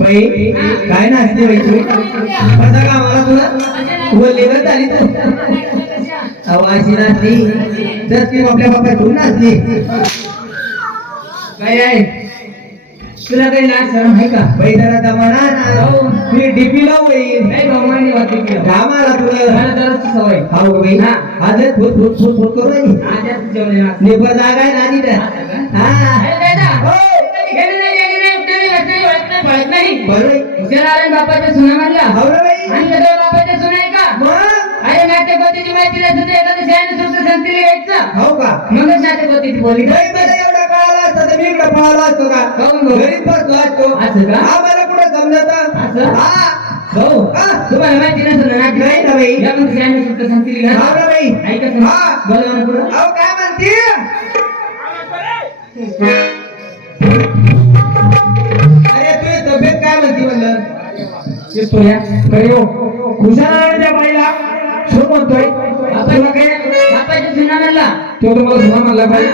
बाई काय नाचते बाई तू कसा कामाला तुला बोलली बरं झाली तू नाचली जर ती आपल्या बाबा तू नाचली काय आहे? तुला काही नाच शरम आहे का? जरा दमाना ना. मी डीपी लाव बाई. नाही गमानी वाटली की कामाला तुला. सवय. हो बाई? हा. आज फुट फुट फुट फुट करू राहिली नेपर जागा आहे ना तिथं. हा हो. बरोबर बापाच्या सुना म्हणला हो ना बाई. आणि कधी बापाच्या सुना आहे का? मग? अरे नाट्यपतीची माहिती नसते शहाणे सुद्धा यायचं. हो का? मगच नाट्यपतीची बोली. नाही मला एवढा कळाला असता तर मी इकडे पळाला असतो का काहून गं? घरीच बसलो असतो असं का? आम्हाला कुठं समजत असं? हा हो तुम्हाला माहिती नसेल ना नाही ना बाई. या मग सुद्धा हो ना बाई ऐका तुम्ही. बोला ना पुढं. अहो काय म्हणते अरे तुझी तब्येत काय म्हणते म्हणलं येतो या हो बाईला शो म्हणतोय काय बापाच्या सुना म्हणला तो तुम्हाला सुना म्हणला बाई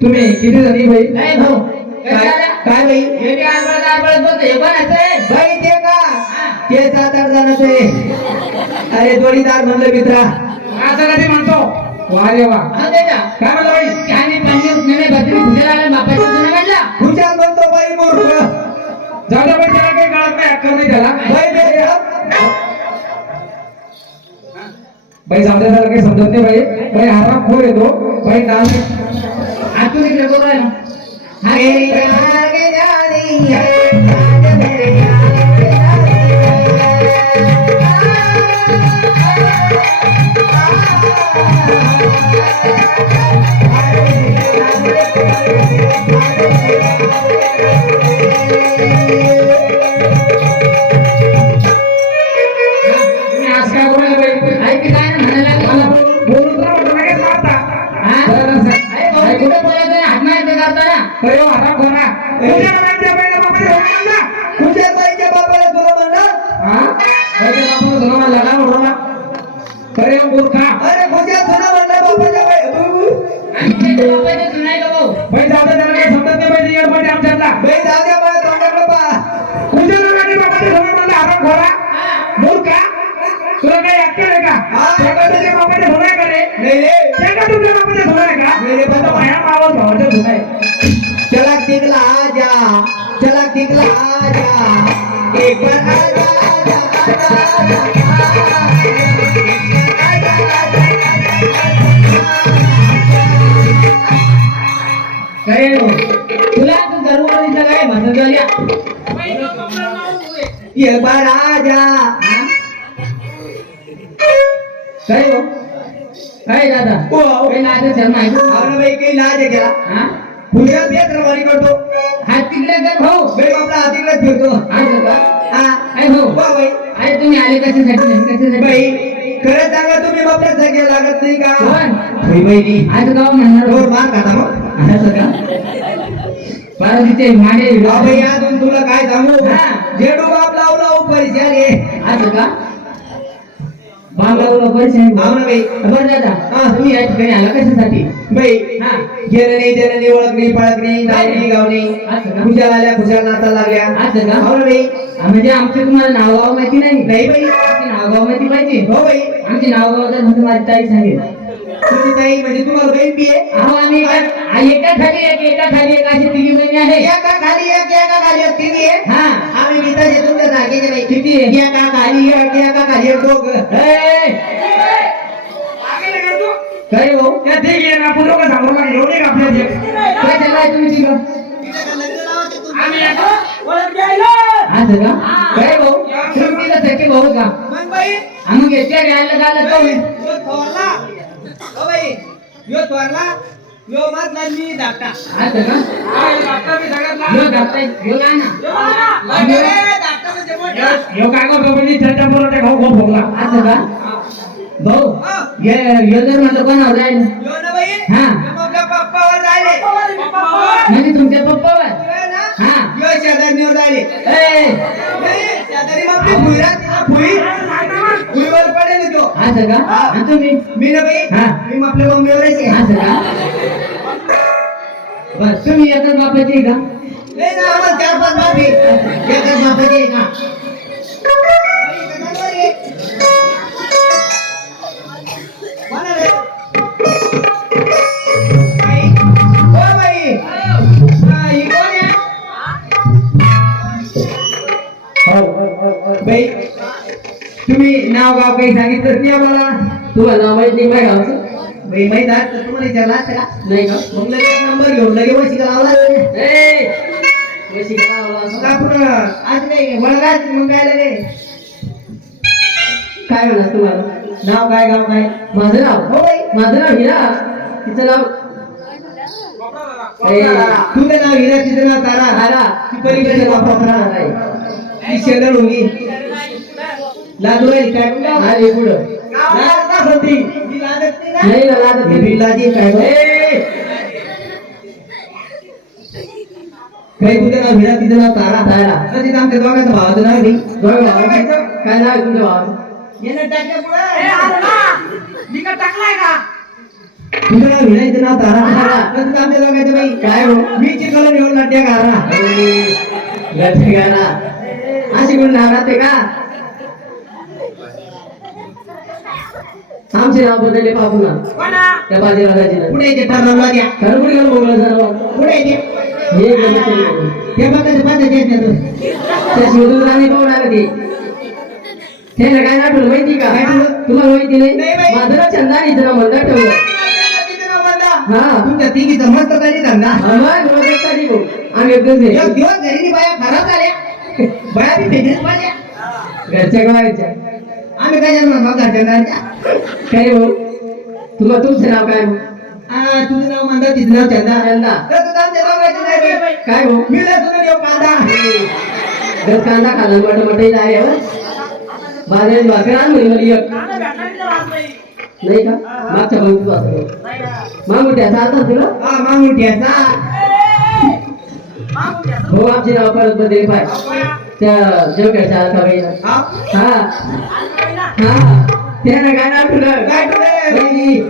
तुम्ही किती जणी बाई? नाही भाऊ काय काय बाई? हे काय आंबळ आंबळ बोलतो हे कोणाचं आहे बाई ते का? ते सात आठ जणांचं आहे अरे जोडीदार म्हणलं मित्रा. असं कधी म्हणतो? वा रे वा काय म्हणलं बाई? पाणी खुशाला आला बापाच्या सुना म्हणला. खुशाल म्हणतो बाई मूर्ख. झालं बाई त्याला काही कळत नाही अक्कल नाही त्याला. बाई ते बाई जाऊ दे त्याला काही समजत नाही बाई. बाई आराम खोर येतो. बाई डान्स आतून इकडे बोलू आहे ना हा मेरी आगे जानी है आज मेरे बाईच्या बापाला सुना म्हणला ना बरोबर अरे मूर्खा अरे खुशाल तुला म्हणलं बापाच्या बाई बाई जाऊ दे त्याला काही समजत नाही पाहिजे एअरमध्ये आमच्यातला. बाई दाद्या मला तोंडाकडे पहा खुशाल आणि बापाच्या समोर म्हणलं आराम खोरा मूर्खा. तुला काही अक्कल आहे का? हा. तुझ्या बापाच्या सुना आहे का रे? नाही रे त्या का तुझ्या बापाच्या सुना आहे का? मेरे बाबा माझ्या मावाच भावाच्या सुना आहे. चला टिकला आजा चला टिकला आजा एक बार आजा काय? तुला काय काय हो? काय दादा? ओ. काही लाज शर्मा आहे? आवरा बाई काही लाज हा? खुशाल बेत रवानी करतो. हात तिकडे भाऊ. बाई आपला हातीकडे फिरतो. असं का हा. वा बाई. अरे तुम्ही आले कशासाठी? नाही कशासाठी? बाई खरं सांगा तुम्ही बापल्या सगळे लागत नाही का? कोण? बाई बहिणी आज गाव म्हणणार डोर मार खाता मग. असं का? पार्वतीचे माडे बाई अजून तुला काय सांगू? हा. जेडू बाप लावला परिचय रे असं का? तुम्ही या ठिकाणी आला कशासाठी? बाई हा. गेलं नाही गेलं नाही ओळख नाही पळख नाही गाव नाही गाव नाही? खुशाल आल्या खुशाल नाचा लागल्या. असं का? हो ना बाई. म्हणजे आमचे तुम्हाला नावगाव माहिती नाही? नाही बाई. नावगाव माहिती पाहिजे? हो बाई. आमची नावगाव तर म्हणजे माझी ताई सांगेल. तुझी ताई म्हणजे तुम्हाला बहीण बी आहे? अहो आम्ही एका आ, एका खाली एक एका खाली एक अशी तिघी बहिणी आहे एका खाली एक एका खाली एक तिघी आहे हा. आम्ही मित्राचे तुमच्या जागेचे बाई. किती आहे? एका खाली एक एका खाली एक दोघ. ए, काय हो? का काय चाललाय तुम्ही तिघं असं का? काय भाऊ तुम्ही तिघं सख्खे भाऊ का? मग बाई हा, मग येते घ्यायला गायला तो हो बाई यो थोरला यो मधला मी धाकटा. असं का? ह्यो धाकटा, ह्यो लहान हा. अरे, धाकटा म्हणजे मोठा. ते. ये कोणावर जाईल यो ना बाई हा. यो मग पप्पावर जायले म्हणजे तुमच्या पप्पावर. यो ना? हा. यो शेजारणीवर झाले ए, शेजारी मग आपली भुई राहते ना, भुई. भुईवर पडेल तो असं का आणि तुम्ही मी ना बाई हा. मी आपल्या मम्मीवर आहे असं का बर तुम्ही एकच बापाची आहे का नाही ना आम्हाला चार पाच बापी एकच बापाची आहे कोणाला रे? बाई? O by? हा, ही कोण आहे? बाई तुम्ही नाव गाव काही सांगितलं नाही आम्हाला? तुम्हाला नाव माहीत नाही माझ्या गावचं? बाई माहीत आहे? तर तुम्हाला विचारला असतं का? नाही का? मग लगेच नंबर घेऊन लगे ए! का लावला असं? का पुढं? आज नाही मग काय लगे काय तुम्हाला? नाव काय गाव काय? माझं नाव? हो बाई. माझं नाव हिरा. तिचं नाव? ए, तुझं नाव हिरा तिचं नाव तारा. तारा. ती पलीकडे वापरा ती होगी लाजू राहील काय आणि पुढं. लाजत होती? नाही ना? नाही हे लाजी काय काही नाव नाव तारा तारा. तिथं आमच्या दोघांचं भावाचं नाव नाही दोघं भावाचं. काय नाव आहे तुमच्या भावाचं? येणं टाकलं पुढं. टाकलाय का? तुझं नाव हिरा तिचं नाव तारा तारा. तर तिथं आमच्या दोघांचं बाई. काय हो? मी चिकला निवड नाट्य गारा गटगारा अशी कोण नाव राहते का? आमचे नाव बदलले पाहू ना. त्या बाजीराजाचे नाव पुढे येते ठरवलं द्या खरं कुठे गेलं बोगलं जरा. पुढे येते. हे गेलं ते गेलं. ते बघायचं बघायचं येत नाही तो. त्या शोधून आम्ही पाहून आलं ते. त्याला काय माहिती का? माहिती नाही. माझं चंदानी जरा ठेवलं. हा. तुमच्या तिघीचा मस्त तरी धंदा. आम्हाला रोजसाठी भाऊ. आम्ही एकदम एक हे. दिवस घरी नी बाया खराब झाल्या बाया बी फेकलीच पाहिजे. घरच्या आम्ही काय मग घरच्या घरच्या काय भाऊ तुम्हाला तुमचं नाव काय भाऊ? आ, तुझं नाव म्हणतात तिचं नाव चंदा बाई. काय भाऊ मी कांदा कांदा खाला मट मट आहे यावर बाजारात भाकर आण एक. नाही का? मागच्या वाचलं मागू त्याचा आता तुला हा हो आमचे नाव परत बदले पाय. त्या जोक्याच्या कवयीला हा? हा. हा. त्यानं काय नाव ठेवलं काय ठेवलं?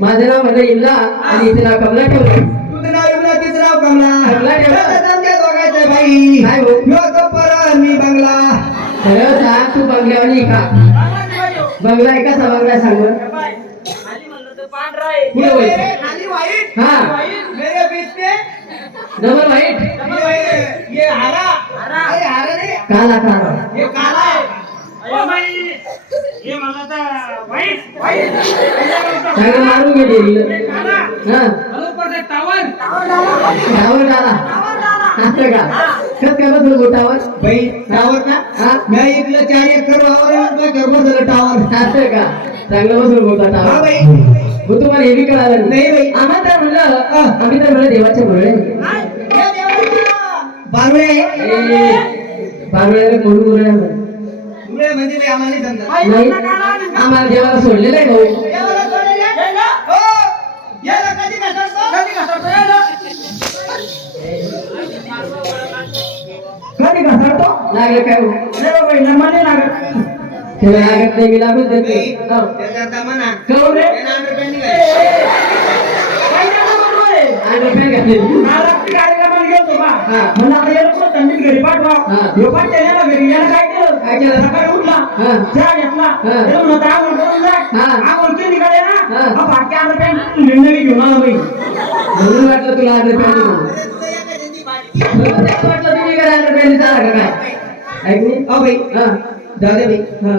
माझं नाव म्हणलं इल्ला आणि इथे नाव कमला ठेवलं. तुझं नाव युवला तिचं नाव कमला. कमला ठेवलं. तर आमच्या दोघांचं बाई. काय हो? मी बंगला. खरं सांग तू का? बंगला आहे कसा बंगला सांग. पुढे हा. मेरे बीच पे डबल वाईट. ये ये हरा. अरे हरा नाही काला काला. ये काला आहे. चांगलं मारून घे डेरीला हा. टावर. डाला. असं का? कस काय बसलं बोटावर बाई टावर का? हा. मी चार एकर वावर कर बसलं टावर. असं का? चांगलं बसलं हा टावर. बाई. मग तुम्हाला हे बी कळालं नाही. बाई. आम्हाला तर म्हणलं आम्ही तर म्हणलं देवाचे मुरळे म्हणून. मुळे म्हणजे आम्हाला. नाही आम्हाला देवाला सोडलेलं आहे भाऊ? हो. कधी घसरतो? कधी घसरतो? लागलं काय हो नाही लागत. त्याला लागत मी लागून देत हो. म्हणा. रे घातले म्हणलं आता याला कुठं थंडीत घरी पाठवा. ह्यो पाठवा याला घरी याला काय केलं? काय केलं? सकाळी उठला. चहा घेतला. हा. म्हणलं आता आंघोळ करून जा. आंघोळ केली का ना हा. फाटक्या अंडर पॅन्ट घेऊन आला बाई. म्हणून वाटलं तुला आलं पॅन्ट म्हणून. म्हणून वाटलं तुम्ही काय आलं पॅन्ट चाला का काय? ऐकली अहो बाई, हा. जाऊ दे बाई. हा.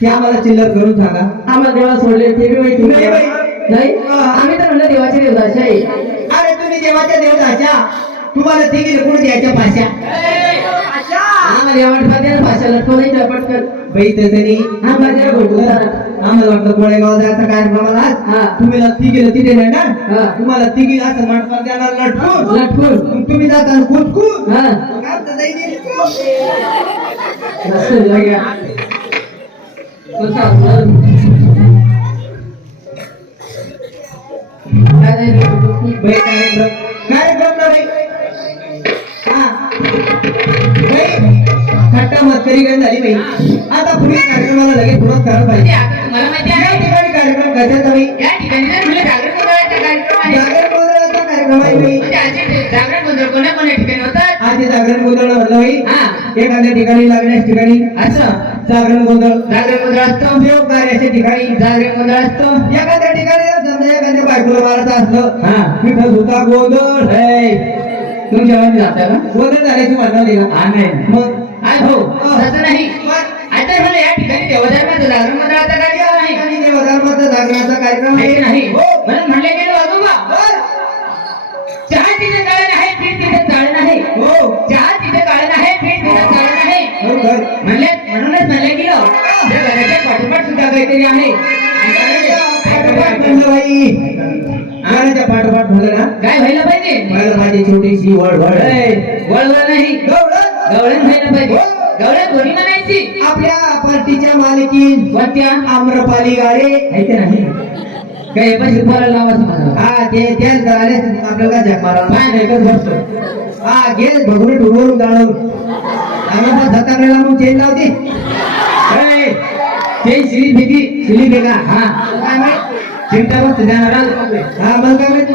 ते आम्हाला चिल्लर करून सांगा. आम्हाला देवाला सोडले ते बी माहिती नाही आम्ही तर म्हणलं देवाचे देवदाशी आहे. अरे तुम्ही देवाच्या देवताच्या तुम्हाला तिघी कोण द्यायच्या भाषा आम्हाला पटकन बाई तसं नाही आम्हाला जरा घोटून जरा. आम्हाला वाटलं कोळेगाव जायचा कार्यक्रमाला हा. तुम्ही तिघीला तिथे नाही. ना? तुम्हाला तिघीला असं देणार लटकून. लटकून. मग तुम्ही जाता. काय कार्यक्रम काही झाली बाई. आता पुढे कार्यक्रमाला लगेच करायला पाहिजे. मला माहिती या आहे ठिकाणी कार्यक्रम करतात या ठिकाणी ना तुला जागरण गोंधळाचा कार्यक्रम आहे. जागरण गोंधळाचा कार्यक्रम आहे बाई. म्हणजे आजचे जागरण गोंधळ कोण्या कोण्या ठिकाणी होतात? आज जागरण गोंधळ म्हटलं बाई. एखाद्या ठिकाणी ठिकाणी. असं. जागरण गोंधळ. जागरण गोंधळ असतो. देव कार्याच्या ठिकाणी. जागरण गोंधळ असतो. एखाद्या ठिकाणी समजा एखाद्या बायकोला मारायचं असलं हा. होता गोंधळ तुमच्या जाता का? गोंधळ झाल्याची म्हणणं हा नाही. मग आज हो तसं नाही. आता मला या ठिकाणी देवधर्माचं जागरण गोंधळाचा कार्यक्रम आहे देवधर्माचा जागरणाचा कार्यक्रम आहे. की नाही. हो. म्हणून म्हणलं गेलं आजोबा. चहा तिथे आहे पीठ तिथे चाळण आहे हो. चहा तिथे काळण आहे पीठ तिथे चाळण आहे म्हणले म्हणूनच म्हणलं गेलं. त्या घराच्या पाठोपाठ सुद्धा काहीतरी आहे. गाण्याच्या पाठोपाठ ना? काय व्हायला पाहिजे? मला माझी छोटीशी वळवळ. वळवळ नाही. गवळण गवळण व्हायला पाहिजे गवळण कोणी म्हणायची आपल्या पार्टीच्या मालकीन. कोणत्या? आम्रपाली गाडे. आहे की नाही काय पण शिकवायला लावायचं मला. हा ते त्याच गाड्या आपल्याला जग मारा काय नाही कर बसतो. हा घे भगवून टुबवून जाणून आम्हाला धताकडेला मग चेन लावते. ते शिली भीती शिली बेगा हा. काय माहीत चिंता बसतो जाणार हा मग काय माहीत